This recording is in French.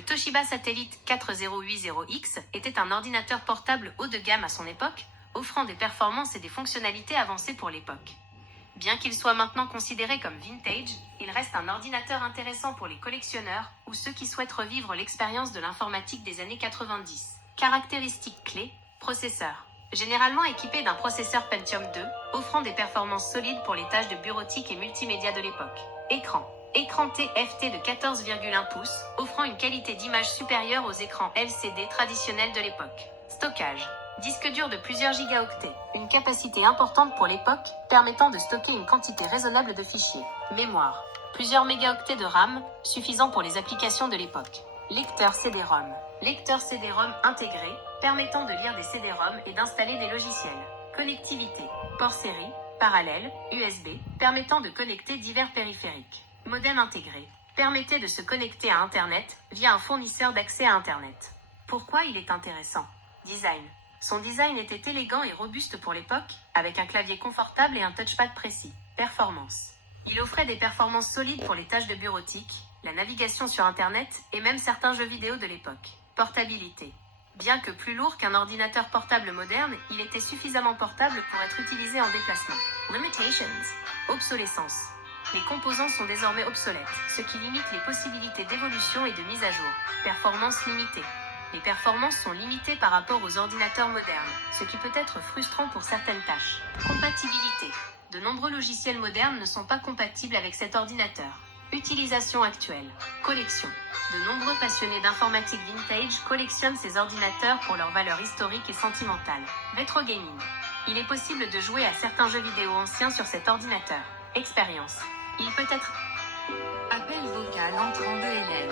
Le Toshiba Satellite 4080X était un ordinateur portable haut de gamme à son époque, offrant des performances et des fonctionnalités avancées pour l'époque. Bien qu'il soit maintenant considéré comme vintage, il reste un ordinateur intéressant pour les collectionneurs ou ceux qui souhaitent revivre l'expérience de l'informatique des années 90. Caractéristiques clés, processeur. Généralement équipé d'un processeur Pentium 2, offrant des performances solides pour les tâches de bureautique et multimédia de l'époque. Écran. Écran TFT de 14,1 pouces, offrant une qualité d'image supérieure aux écrans LCD traditionnels de l'époque. Stockage. Disque dur de plusieurs gigaoctets. Une capacité importante pour l'époque, permettant de stocker une quantité raisonnable de fichiers. Mémoire. Plusieurs mégaoctets de RAM, suffisant pour les applications de l'époque. Lecteur CD-ROM. Lecteur CD-ROM intégré, permettant de lire des CD-ROM et d'installer des logiciels. Connectivité. Port série, parallèle, USB, permettant de connecter divers périphériques. Modem intégré. Permettait de se connecter à Internet via un fournisseur d'accès à Internet. Pourquoi il est intéressant? Design. Son design était élégant et robuste pour l'époque, avec un clavier confortable et un touchpad précis. Performance. Il offrait des performances solides pour les tâches de bureautique, la navigation sur Internet et même certains jeux vidéo de l'époque. Portabilité. Bien que plus lourd qu'un ordinateur portable moderne, il était suffisamment portable pour être utilisé en déplacement. Limitations. Obsolescence. Les composants sont désormais obsolètes, ce qui limite les possibilités d'évolution et de mise à jour. Performance limitée. Les performances sont limitées par rapport aux ordinateurs modernes, ce qui peut être frustrant pour certaines tâches. Compatibilité. De nombreux logiciels modernes ne sont pas compatibles avec cet ordinateur. Utilisation actuelle. Collection. De nombreux passionnés d'informatique vintage collectionnent ces ordinateurs pour leur valeur historique et sentimentale. Retro gaming. Il est possible de jouer à certains jeux vidéo anciens sur cet ordinateur. Expérience. Il peut être... Appel vocal entrant de Hélène.